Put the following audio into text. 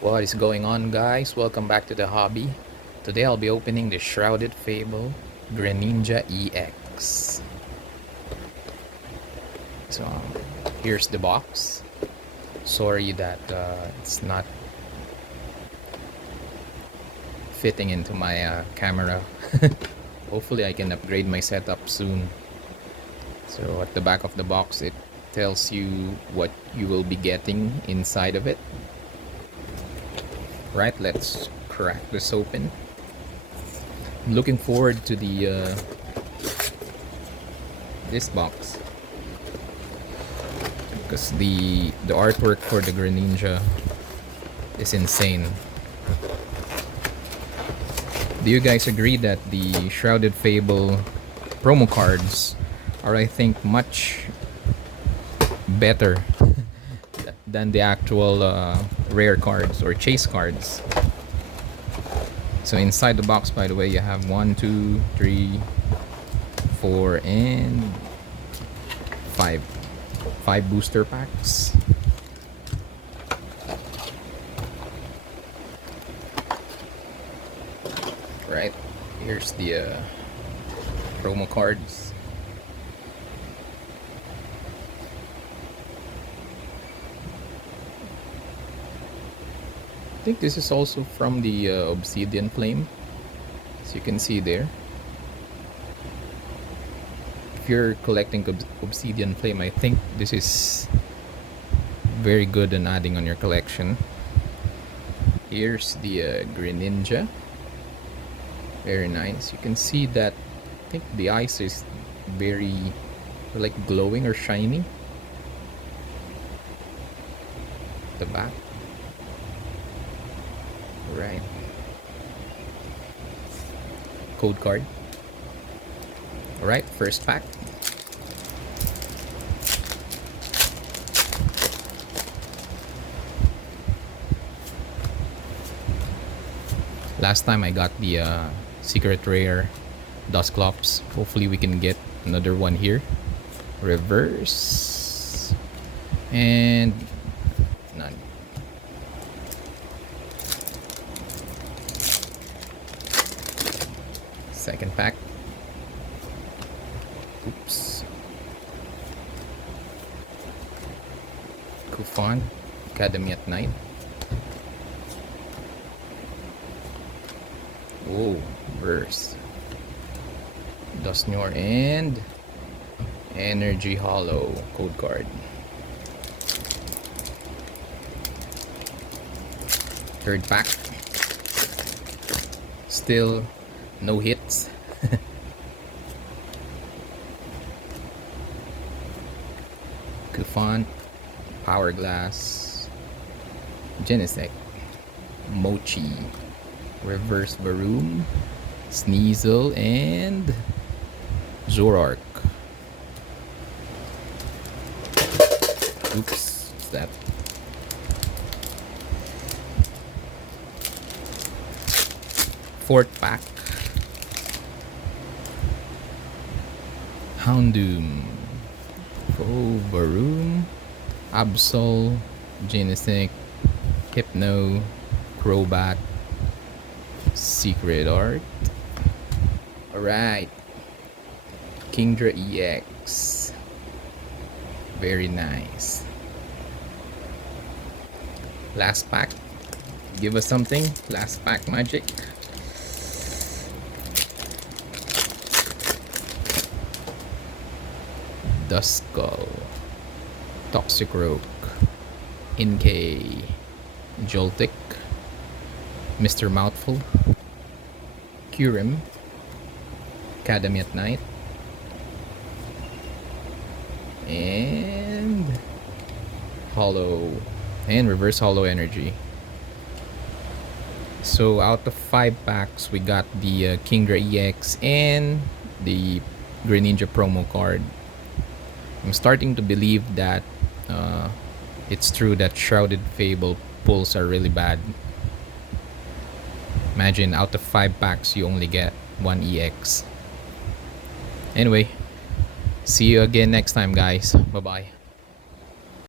What is going on, guys? Welcome back to the hobby. Today I'll be opening the Shrouded Fable Greninja EX. So here's the box. Sorry that it's not fitting into my camera. Hopefully I can upgrade my setup soon. So at the back of the box it tells you what you will be getting inside of it. Right, let's crack this open. I'm looking forward to the this box because the artwork for the Greninja is insane. Do you guys agree that the Shrouded Fable promo cards are, I think, much better than the actual rare cards or chase cards? So inside the box, by the way, you have 1, 2, 3, 4, and 5 booster packs. Right, here's the promo cards. I think this is also from the Obsidian Flame, as you can see there. If you're collecting Obsidian Flame, I think this is very good in adding on your collection. Here's the Greninja. Very nice. You can see that I think the eyes is very like glowing or shiny. The back. Right. Code card. Alright, first pack. Last time I got the secret rare Dusclops. Hopefully we can get another one here. Reverse. And none. Second pack. Oops. Kufan, Academy at Night. Oh, verse. Dusnor and Energy Hollow code card. Third pack. Still no hits. Kufan, Power Glass, Genesect, Mochi, Reverse Varoom, Sneasel, and Zoroark. Oops, what's that? Fourth pack. Houndoom, Varoom, Absol, Genesect, Hypno, Crobat, Secret Art. Alright, Kingdra EX. Very nice. Last pack. Give us something. Last pack magic. Duskull, Toxicroak, Inkay, Joltik, Mr. Mouthful, Kyurem, Academy at Night, and Hollow, and Reverse Hollow Energy. So out of 5 packs, we got the Kingdra EX and the Greninja promo card. I'm starting to believe that it's true that Shrouded Fable pulls are really bad. Imagine out of 5 packs you only get 1 EX. Anyway, see you again next time, guys. Bye bye.